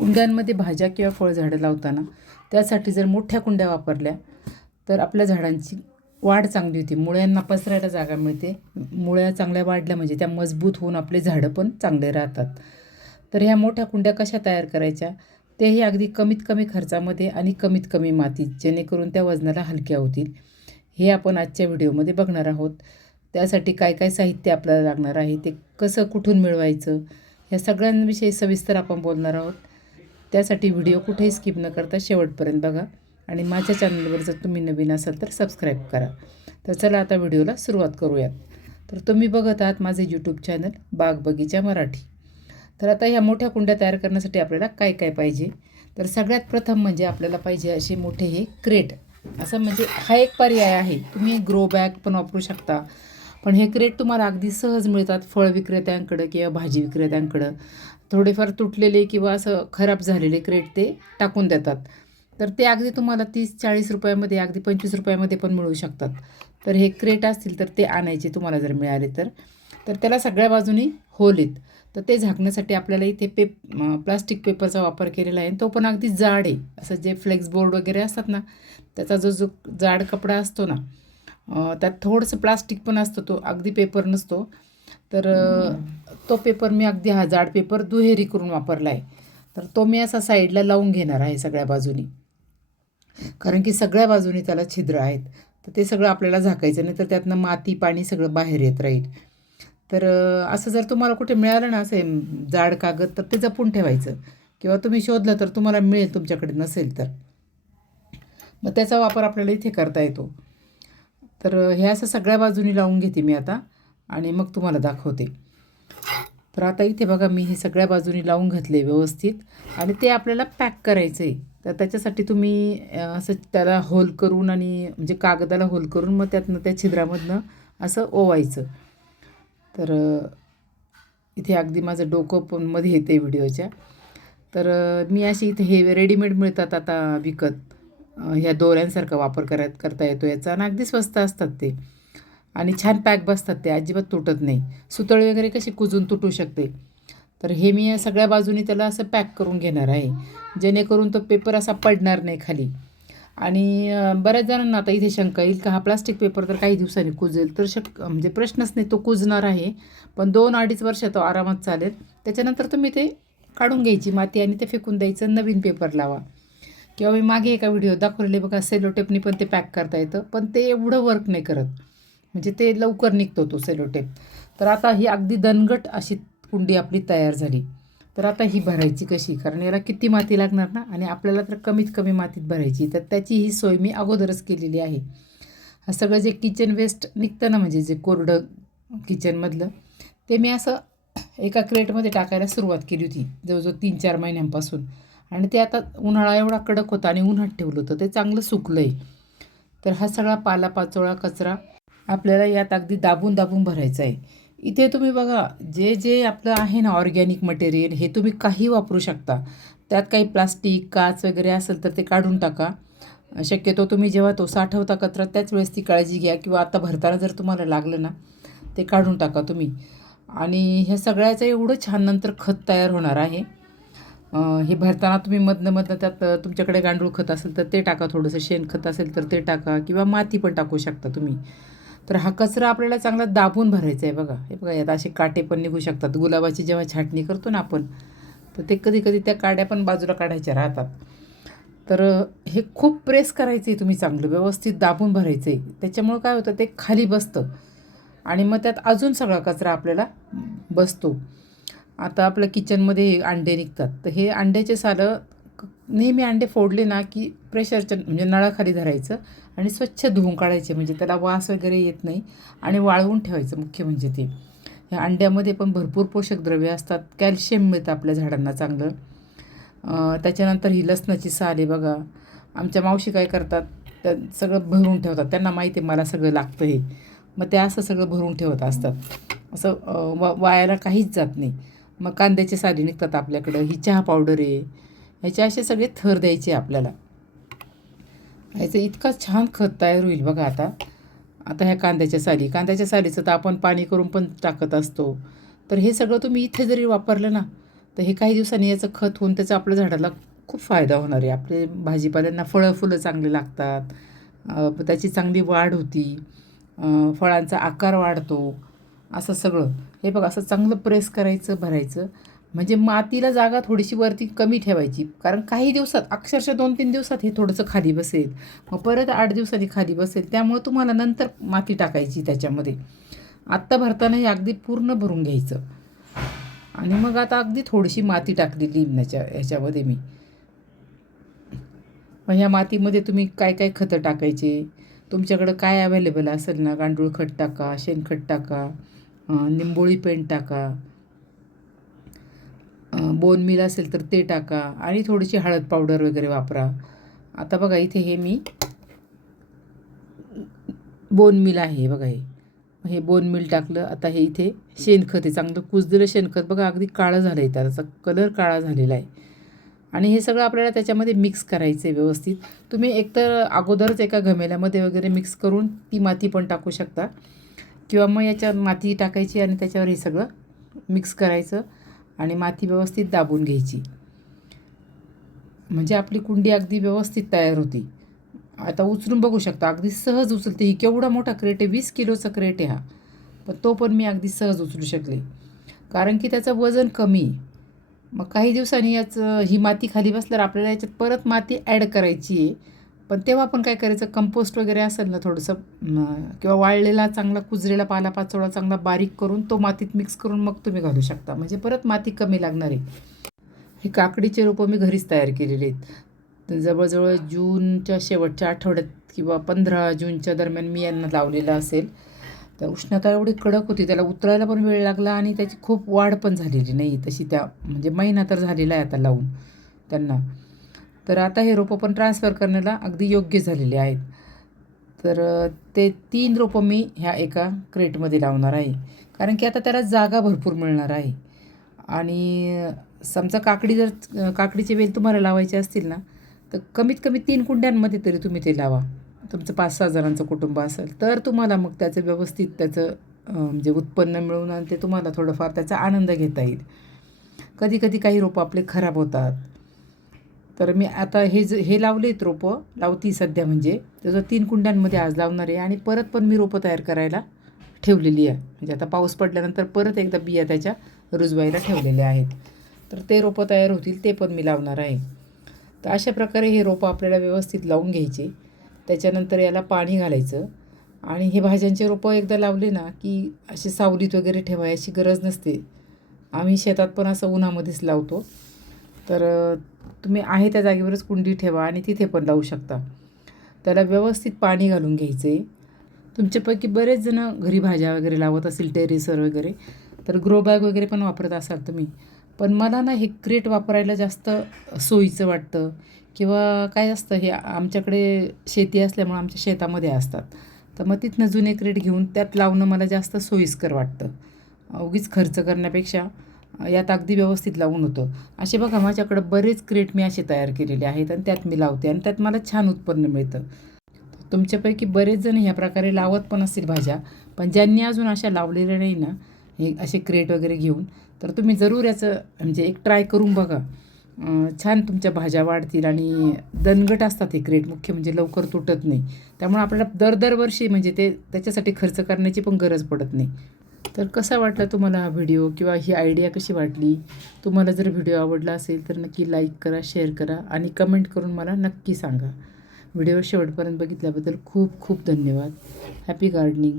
कुंड्यांमध्ये भाज्या किंवा फळझाडं लावताना त्यासाठी जर मोठ्या कुंड्या वापरल्या तर आपल्या झाडांची वाढ चांगली होती, मुळ्यांना पसरायला जागा मिळते. मुळ्या चांगल्या वाढल्या म्हणजे त्या मजबूत होऊन आपले झाडं पण चांगले राहतात. तर ह्या मोठ्या कुंड्या कशा तयार करायच्या तेही अगदी कमीत कमी खर्चामध्ये आणि कमीत कमी मातीत, जेणेकरून त्या वजनाला हलक्या होतील, हे आपण आजच्या व्हिडिओमध्ये बघणार आहोत. त्यासाठी काय काय साहित्य आपल्याला लागणार आहे, ते कसं कुठून मिळवायचं, ह्या सगळ्यांविषयी सविस्तर आपण बोलणार आहोत. त्यासाठी व्हिडिओ कुठेही स्किप न करता शेवटपर्यंत बघा आणि माझ्या चॅनलवर जर तुम्ही नवीन असाल तर सबस्क्राईब करा. तर चला आता व्हिडिओला सुरुवात करूयात. तर तुम्ही बघत आहात माझे यूट्यूब चॅनल बाग बगीचा मराठी. तर आता ह्या मोठ्या कुंड्या तयार करण्यासाठी आपल्याला काय काय पाहिजे, तर सगळ्यात प्रथम म्हणजे आपल्याला पाहिजे असे मोठे हे क्रेट. असं म्हणजे हा एक पर्याय आहे, तुम्ही ग्रो बॅग पण वापरू शकता, पण हे क्रेट तुम्हाला अगदी सहज मिळतात फळ विक्रेत्यांकडं किंवा भाजी विक्रेत्यांकडं. थोडेफार तुटलेले किंवा असं खराब झालेले क्रेट ते टाकून देतात. तर ते अगदी तुम्हाला 30-40 रुपयामध्ये, अगदी 25 रुपयामध्ये पण मिळू शकतात. तर हे क्रेट असतील तर ते आणायचे तुम्हाला जर मिळाले तर. तर त्याला सगळ्या बाजूनी होल आहेत. तर ते झाकण्यासाठी आपल्याला इथे प्लास्टिक पेपरचा वापर केलेला आहे. तो पण अगदी जाड आहे. असं जे फ्लेक्स बोर्ड वगैरे असतात ना, त्याचा जो जो जाड कपडा असतो ना, त्यात थोडंसं प्लास्टिक पण असतं, तो अगदी पेपर नसतो. तर तो पेपर मी अगदी हा जाड पेपर दुहेरी करून वापरला आहे. तर तो मी असा साईडला लावून घेणार आहे सगळ्या बाजूनी, कारण की सगळ्या बाजूनी त्याला छिद्र आहेत. तर ते सगळं आपल्याला झाकायचं, नाही तर त्यातनं माती पाणी सगळं बाहेर येत राहील. तर असं जर तुम्हाला कुठे मिळालं ना असं जाड कागद, तर ते जपून ठेवायचं, किंवा तुम्ही शोधलं तर तुम्हाला मिळेल, तुमच्याकडे नसेल तर मग त्याचा वापर आपल्याला इथे करता येतो. तर हे असं सगळ्या बाजूनी लावून घेते मी आता आणि मग तुम्हाला दाखवते. तर आता इथे बघा, मी हे सगळ्या बाजूनी लावून घातले व्यवस्थित आणि ते आपल्याला पॅक करायचं आहे. तर त्याच्यासाठी तुम्ही असं त्याला होल करून आणि म्हणजे कागदाला होल करून मग त्यातनं त्या छिद्रामधनं असं ओवायचं. तर इथे अगदी माझं डोकं पण मध्ये येते व्हिडिओच्या. तर मी अशी इथे हे रेडीमेड मिळतात आता विकत, ह्या दोऱ्यांसारखा वापर करता येतो याचा, आणि अगदी स्वस्त असतात ते आणि छान पॅक बसतात, ते अजिबात तुटत नाही. सुतळी वगैरे कशी कुजून तुटू शकते. तर हे मी सगळ्या बाजूनी त्याला असं पॅक करून घेणार आहे, जेणेकरून तो पेपर असा पडणार नाही खाली. आणि बऱ्याच जणांना आता इथे शंका येईल का हा प्लास्टिक पेपर तर काही दिवसांनी कुजेल, तर म्हणजे प्रश्नच नाही, तो कुजणार आहे. पण 2-2.5 वर्ष तो आरामात चालेल. त्याच्यानंतर तुम्ही ते काढून घ्यायची माती आणि ते फेकून द्यायचं, नवीन पेपर लावा. किंवा मी मागे एका व्हिडिओ दाखवलेले बघा, सेलोटेपनी पण ते पॅक करता येतं, पण ते एवढं वर्क नाही करत, म्हणजे ते लवकर निघतो तो सेलोटेप. तर आता ही अगदी दणकट अशी कुंडी आपली तयार झाली. तर आता ही भरायची कशी, कारण याला किती माती लागणार ना, आणि आपल्याला तर कमीत कमी मातीत भरायची. तर त्याची ही सोय मी अगोदरच केलेली आहे. हा सगळं जे किचन वेस्ट निघतं ना, म्हणजे जे कोरडं किचनमधलं, ते मी असं एका क्रेटमध्ये टाकायला सुरुवात केली होती जवळजवळ 3-4 महिन्यांपासून. आणि ते आता उन्हाळा एवढा कडक होता आणि उन्हात ठेवलं होतं, ते चांगलं सुकलं आहे. तर हा सगळा पालापाचोळा कचरा आपल्याला यात अगदी दाबून दाबून भरायचा आहे. इथे तुम्ही बघा, जे जे आपलं आहे ना ऑर्गॅनिक मटेरियल, हे तुम्ही काही वापरू शकता. त्यात काही प्लास्टिक काच वगैरे असेल तर ते काढून टाका. शक्यतो तुम्ही जेव्हा तो साठवता कचरा त्याच वेळेस ती काळजी घ्या, किंवा आता भरताना जर तुम्हाला लागलं ना, ते काढून टाका तुम्ही. आणि ह्या सगळ्याचं एवढं छान नंतर खत तयार होणार आहे. हे भरताना तुम्ही मधनं मधनं त्यात तुमच्याकडे गांडूळ खत असेल तर ते टाका, थोडंसं शेणखत असेल तर ते टाका, किंवा माती पण टाकू शकता तुम्ही. तर हा कचरा आपल्याला चांगला दाबून भरायचा आहे बघा. हे बघा, यात असे काटे पण निघू शकतात. गुलाबाची जेव्हा छाटणी करतो ना आपण, तर ते कधी कधी त्या काड्या पण बाजूला काढायच्या राहतात. तर हे खूप प्रेस करायचं आहे तुम्ही, चांगलं व्यवस्थित दाबून भरायचं आहे. त्याच्यामुळं काय होतं, ते खाली बसतं आणि मग त्यात अजून सगळा कचरा आपल्याला बसतो. आता आपल्या किचनमध्ये अंडे निघतात, तर हे अंड्याचे सालं नेहमी अंडे फोडले ना की प्रेशरच्या म्हणजे नळाखाली धरायचं आणि स्वच्छ धुवून काढायचे, म्हणजे त्याला वास वगैरे येत नाही. आणि वाळवून ठेवायचं मुख्य म्हणजे ते. ह्या अंड्यामध्ये पण भरपूर पोषक द्रव्य असतात, कॅल्शियम मिळतं आपल्या झाडांना चांगलं. त्याच्यानंतर ही लसणाची साल आहे बघा. आमच्या मावशी काय करतात, त्या सगळं भरून ठेवतात, त्यांना माहिती आहे मला सगळं लागतं हे. मग ते असं सगळं भरून ठेवत असतात, असं वायाला काहीच जात नाही. मग कांद्याचे साली निघतात आपल्याकडं, ही चहा पावडर आहे. ह्याचे असे सगळे थर द्यायचे आपल्याला. ह्याचं इतका छान खत तयार होईल बघा. आता आता ह्या कांद्याच्या सालीचं तर आपण पाणी करून पण टाकत असतो. तर हे सगळं तुम्ही इथे जरी वापरलं ना, तर हे काही दिवसांनी याचं खत होऊन त्याचा आपल्या झाडाला खूप फायदा होणार आहे. आपले भाजीपाल्यांना फळं फुलं चांगले लागतात, त्याची चांगली वाढ होती, फळांचा आकार वाढतो, असं सगळं. हे बघा असं चांगलं प्रेस करायचं, भरायचं. म्हणजे मातीला जागा थोडीशी वरती कमी ठेवायची, कारण काही दिवसात अक्षरशः 2-3 दिवसात हे थोडंसं खाली बसेल, मग परत 8 दिवसांनी खाली बसेल. त्यामुळे तुम्हाला नंतर माती टाकायची त्याच्यामध्ये. आत्ता भरताना हे अगदी पूर्ण भरून घ्यायचं. आणि मग आता अगदी थोडीशी माती टाकली लिंबण्याच्या ह्याच्यामध्ये मी. मग ह्या मातीमध्ये तुम्ही काय काय खतं टाकायचे, तुमच्याकडं काय अवेलेबल असेल ना, गांडूळ खत टाका, शेणखत टाका, निंबोळी पेंट टाका, बोन मील असेल तर ते टाका आणि थोडीशी हळद पावडर वगैरे वापरा. आता बघा इथे हे मी बोन मील आहे बघा, हे बोन मील टाकलं. आता हे इथे शेणखत आहे, चांगलं कुजलेलं शेणखत बघा, अगदी काळं झालं आहे, त्याचा कलर काळा झालेला आहे. आणि हे सगळं आपल्याला त्याच्यामध्ये मिक्स करायचं आहे व्यवस्थित. तुम्ही एकतर अगोदरच एका घमेल्यामध्ये वगैरे मिक्स करून ती माती पण टाकू शकता, किंवा मग याच्यात माती टाकायची आणि त्याच्यावर हे सगळं मिक्स करायचं आणि माती व्यवस्थित दाबून घ्यायची. म्हणजे आपली कुंडी अगदी व्यवस्थित तयार होती. आता उचलून बघू शकता, अगदी सहज उचलते. ही केवढा मोठा क्रेट आहे, 20 किलोचा क्रेट आहे हा, पण तो पण मी अगदी सहज उचलू शकले, कारण की त्याचं वजन कमी. मग काही दिवसांनी ही माती खाली बसल्यावर आपल्याला याच्यात परत माती ॲड करायची आहे. पण तेव्हा आपण काय करायचं, कंपोस्ट वगैरे असेल ना थोडंसं, किंवा वाळलेला चांगला कुजलेला पालापाचोळा चांगला बारीक करून तो मातीत मिक्स करून मग तुम्ही घालू शकता, म्हणजे परत माती कमी लागणार आहे. हे काकडीचे रोपं मी घरीच तयार केलेले आहेत. तर जवळजवळ जूनच्या शेवटच्या आठवड्यात किंवा 15 जूनच्या दरम्यान मी यांना लावलेलं असेल. तर उष्णता एवढी कडक होती, त्याला उतरायला पण वेळ लागला आणि त्याची खूप वाढ पण झालेली नाही तशी. म्हणजे महिना तर झालेला आहे आता लावून त्यांना. तर आता हे रोपं पण ट्रान्सफर करण्याला अगदी योग्य झालेले आहेत. तर ते 3 रोपं मी ह्या एका क्रेटमध्ये लावणार आहे, कारण की आता त्याला जागा भरपूर मिळणार आहे. आणि समजा काकडीचे वेल तुम्हाला लावायचे असतील ना, तर कमीत कमी 3 कुंड्यांमध्ये तरी तुम्ही ते लावा. तुमचं 5-6 जणांचं कुटुंब असेल तर तुम्हाला मग त्याचं व्यवस्थित त्याचं म्हणजे उत्पन्न मिळवून आणि ते तुम्हाला थोडंफार त्याचा आनंद घेता येईल. कधी कधी काही रोपं आपले खराब होतात. तर मी आता हे लावलेत रोपं, लावती सध्या, म्हणजे त्याचं 3 कुंड्यांमध्ये आज लावणार आहे. आणि परत पण मी रोपं तयार करायला ठेवलेली आहे, म्हणजे आता पाऊस पडल्यानंतर परत एकदा बिया त्याच्या रुजवायला ठेवलेल्या आहेत. तर ते रोपं तयार होतील, ते पण मी लावणार आहे. तर अशा प्रकारे हे रोपं आपल्याला व्यवस्थित लावून घ्यायचे. त्याच्यानंतर याला पाणी घालायचं. आणि हे भाज्यांचे रोपं एकदा लावले ना की असे सावलीत वगैरे ठेवायची गरज नसते. आम्ही शेतात पण असं उन्हामध्येच लावतो. तर तुम्ही आहे त्या जागेवरच कुंडी ठेवा आणि तिथे पण लावू शकता. त्याला व्यवस्थित पाणी घालून घ्यायचं आहे. तुमच्यापैकी बरेच जणं घरी भाज्या वगैरे लावत असतील टेरेसवर वगैरे, तर ग्रो बॅग वगैरे पण वापरत असाल तुम्ही. पण मला ना हे क्रेट वापरायला जास्त सोयीचं वाटतं. किंवा काय असतं, हे आमच्याकडे शेती असल्यामुळं आमच्या शेतामध्ये असतात. तर मग तिथनं जुने क्रेट घेऊन त्यात लावणं मला जास्त सोयीस्कर वाटतं. उगीच खर्च करण्यापेक्षा यात अगदी व्यवस्थित लावून होतं. असे बघा माझ्याकडं बरेच क्रेट मी असे तयार केलेले आहेत आणि त्यात मी लावते आणि त्यात मला छान उत्पन्न मिळतं. तुमच्यापैकी बरेच जण ह्या प्रकारे लावत पण असतील भाज्या, पण ज्यांनी अजून अशा लावलेल्या नाही ना, हे असे क्रेट वगैरे घेऊन, तर तुम्ही जरूर याचं म्हणजे एक ट्राय करून बघा. छान तुमच्या भाज्या वाढतील. आणि दणकट असतात हे क्रेट, मुख्य म्हणजे लवकर तुटत नाही. त्यामुळे आपल्याला दरवर्षी म्हणजे त्याच्यासाठी खर्च करण्याची पण गरज पडत नाही. तर कसा वाटला तुम्हाला हा व्हिडिओ, किंवा ही आयडिया कशी वाटली? तुम्हाला जर व्हिडिओ आवडला असेल तर नक्की लाईक करा, शेअर करा आणि कमेंट करून मला नक्की सांगा. व्हिडिओ शेवटपर्यंत बघितल्याबद्दल खूप खूप धन्यवाद. Happy gardening.